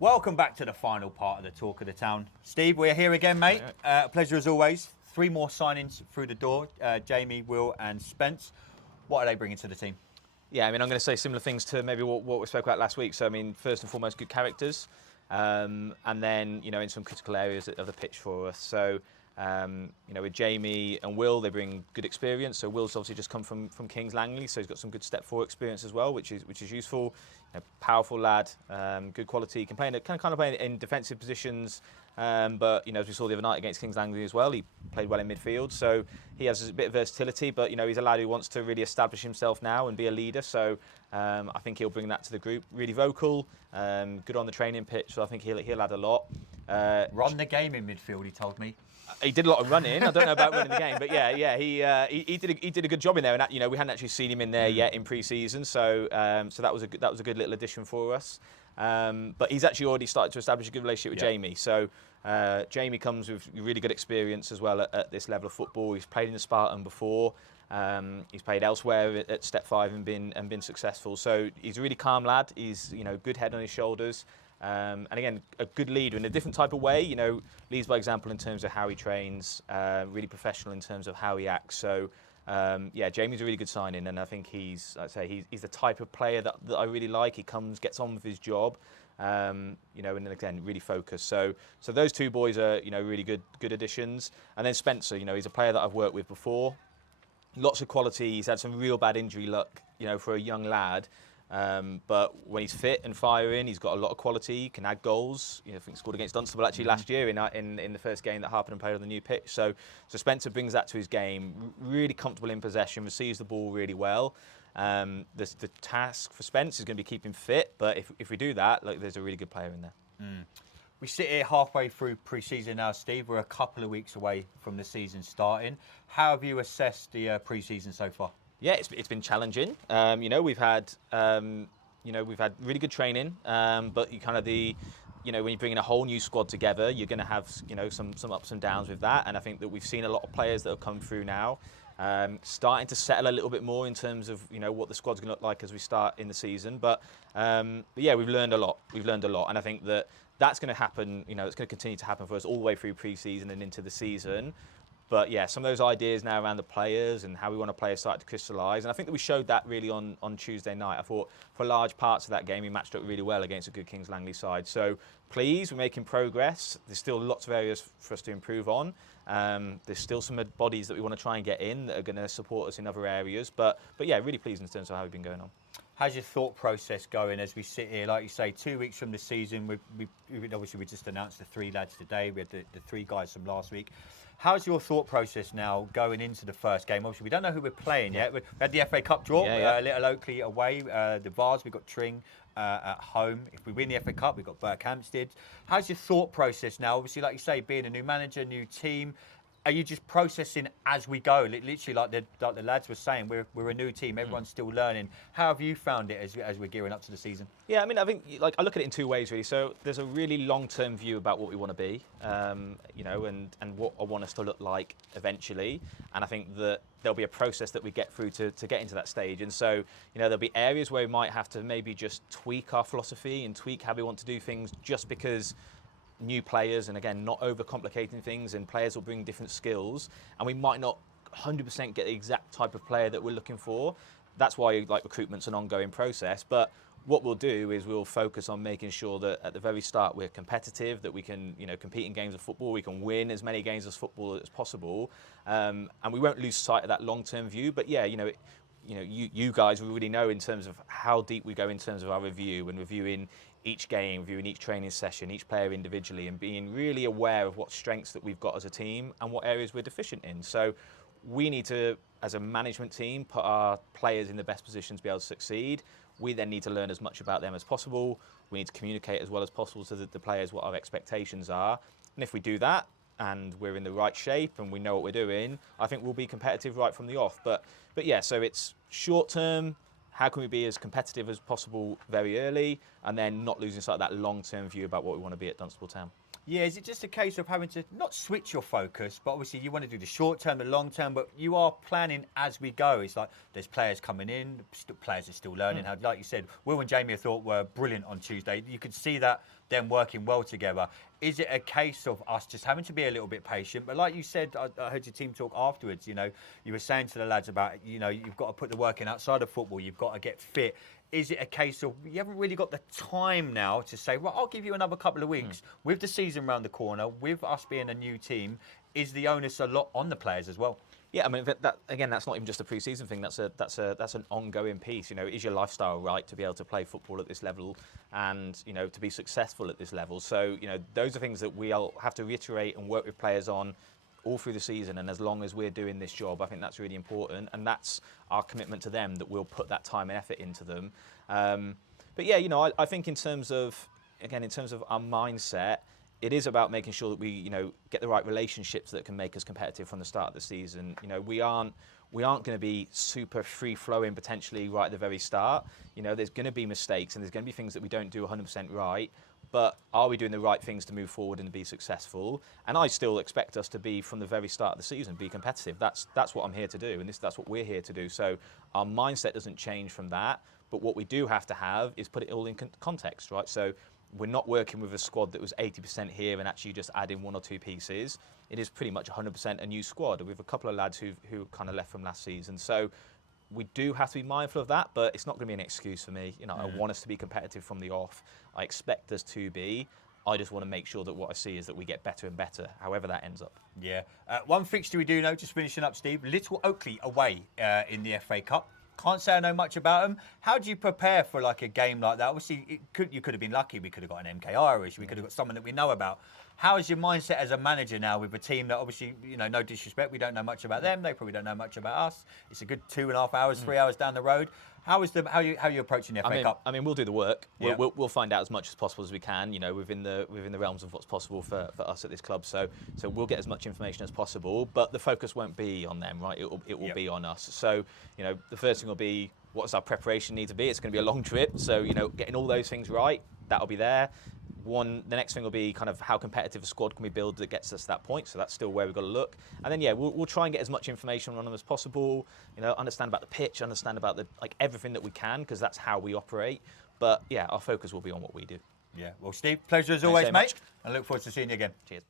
Welcome back to the final part of the Talk of the Town. Steve, we're here again, mate. Pleasure as always. 3 more signings through the door, Jamie, Will and Spence. What are they bringing to the team? Yeah, I mean, I'm going to say similar things to maybe what we spoke about last week. So, I mean, first and foremost, good characters. And then, in some critical areas of the pitch for us. So, with Jamie and Will, they bring good experience. So Will's obviously just come from Kings Langley, so he's got some good step forward experience as well, which is useful. Powerful lad, good quality. Can kind of play in defensive positions, but as we saw the other night against Kings Langley as well, he played well in midfield. So he has a bit of versatility, but he's a lad who wants to really establish himself now and be a leader. So I think he'll bring that to the group. Really vocal, good on the training pitch. So I think he'll add a lot. Run the game in midfield, he told me. He did a lot of running. I don't know about winning the game, but he did a good job in there. And we hadn't actually seen him in there yet in pre-season, so that was a good little addition for us. But he's actually already started to establish a good relationship with Jamie. So Jamie comes with really good experience as well at this level of football. He's played in the Spartan before. He's played elsewhere at Step 5 and been successful. So he's a really calm lad. He's good head on his shoulders. And again, a good leader in a different type of way. Leads by example in terms of how he trains. Really professional in terms of how he acts. So Jamie's a really good signing, and I think he's the type of player that I really like. He gets on with his job, and then again really focused. So those 2 boys are really good additions. And then Spencer, he's a player that I've worked with before. Lots of quality. He's had some real bad injury luck, for a young lad. But when he's fit and firing, he's got a lot of quality. He can add goals. I think he scored against Dunstable actually last year in the first game that Harpenden played on the new pitch. So Spencer brings that to his game. Really comfortable in possession, receives the ball really well. The task for Spence is going to be keeping fit. But if we do that, there's a really good player in there. We sit here halfway through pre-season now, Steve. We're a couple of weeks away from the season starting. How have you assessed the pre-season so far? Yeah, it's been challenging. We've had really good training, but when you bring in a whole new squad together, you're going to have some ups and downs with that. And I think that we've seen a lot of players that have come through now, starting to settle a little bit more in terms of what the squad's going to look like as we start in the season. But we've learned a lot. And I think that's going to happen. It's going to continue to happen for us all the way through pre-season and into the season. But some of those ideas now around the players and how we want to play are starting to crystallise. And I think that we showed that really on Tuesday night. I thought for large parts of that game, we matched up really well against a good Kings Langley side. So pleased, we're making progress. There's still lots of areas for us to improve on. There's still some bodies that we want to try and get in that are going to support us in other areas. But really pleased in terms of how we've been going on. How's your thought process going as we sit here? Like you say, 2 weeks from the season, we just announced the 3 lads today. We had the 3 guys from last week. How's your thought process now going into the first game? Obviously, we don't know who we're playing yet. We had the FA Cup draw, Little Oakley away. The Vars, we've got Tring at home. If we win the FA Cup, we've got Berkhamsted. How's your thought process now? Obviously, like you say, being a new manager, new team, are you just processing as we go? Literally, like the lads were saying, we're a new team. Everyone's still learning. How have you found it as we're gearing up to the season? Yeah, I mean, I think I look at it in 2 ways really. So there's a really long-term view about what we want to be, and what I want us to look like eventually. And I think that there'll be a process that we get through to get into that stage. And so there'll be areas where we might have to maybe just tweak our philosophy and tweak how we want to do things, just because new players, and again, not overcomplicating things, and players will bring different skills, and we might not 100% get the exact type of player that we're looking for. That's why recruitment's an ongoing process. But what we'll do is we'll focus on making sure that at the very start we're competitive, that we can compete in games of football, we can win as many games of football as possible, and we won't lose sight of that long-term view. But you guys will really know in terms of how deep we go in terms of our review and reviewing each game, reviewing each training session, each player individually, and being really aware of what strengths that we've got as a team and what areas we're deficient in. So we need to, as a management team, put our players in the best position to be able to succeed. We then need to learn as much about them as possible. We need to communicate as well as possible to the players what our expectations are. And if we do that, and we're in the right shape and we know what we're doing, I think we'll be competitive right from the off. But so it's short term. How can we be as competitive as possible very early, and then not losing sight of that long-term view about what we want to be at Dunstable Town? Yeah, is it just a case of having to not switch your focus, but obviously you want to do the short term, the long term, but you are planning as we go? It's like there's players coming in, players are still learning how, like you said, Will and Jamie I thought were brilliant on Tuesday. You could see that them working well together. Is it a case of us just having to be a little bit patient? But like you said, I heard your team talk afterwards, you know, you were saying to the lads about, you know, you've got to put the work in outside of football, you've got to get fit. Is it a case of you haven't really got the time now to say, well, I'll give you another couple of weeks with the season round the corner, with us being a new team? Is the onus a lot on the players as well? Yeah, I mean, that's not even just a pre-season thing. That's an ongoing piece. You know, is your lifestyle right to be able to play football at this level, and you know, to be successful at this level? So, you know, those are things that we'll have to reiterate and work with players on all through the season. And as long as we're doing this job, I think that's really important, and that's our commitment to them, that we'll put that time and effort into them. But yeah, you know, I think in terms of our mindset, it is about making sure that we, you know, get the right relationships that can make us competitive from the start of the season. You know, we aren't going to be super free-flowing potentially right at the very start. You know, there's going to be mistakes and there's going to be things that we don't do 100% right. But are we doing the right things to move forward and be successful? And I still expect us to be, from the very start of the season, be competitive. That's what I'm here to do, and that's what we're here to do. So our mindset doesn't change from that. But what we do have to have is put it all in context, right? So we're not working with a squad that was 80% here and actually just adding one or two pieces. It is pretty much 100% a new squad with a couple of lads who kind of left from last season. So we do have to be mindful of that, but it's not going to be an excuse for me. You know, I want us to be competitive from the off. I expect us to be. I just want to make sure that what I see is that we get better and better, however that ends up. Yeah. One fixture we do know, just finishing up, Steve, Little Oakley away in the FA Cup. Can't say I know much about them. How do you prepare for like a game like that? Obviously, you could have been lucky. We could have got an MK Irish. We could have got someone that we know about. How is your mindset as a manager now with a team that obviously, you know, no disrespect, we don't know much about them. They probably don't know much about us. It's a good 2.5 hours, 3 hours down the road. How are you approaching the FA Cup? I mean, we'll do the work. We'll find out as much as possible as we can, you know, within the realms of what's possible for us at this club. So we'll get as much information as possible, but the focus won't be on them, right? It will be on us. So, you know, the first thing will be, what does our preparation need to be? It's going to be a long trip, so, you know, getting all those things right, that'll be there. The next thing will be kind of how competitive a squad can we build that gets us to that point. So that's still where we've got to look. And then, we'll try and get as much information on them as possible. You know, understand about the pitch, understand about everything that we can, because that's how we operate. But yeah, our focus will be on what we do. Yeah. Well, Steve, pleasure as always, mate. I look forward to seeing you again. Cheers.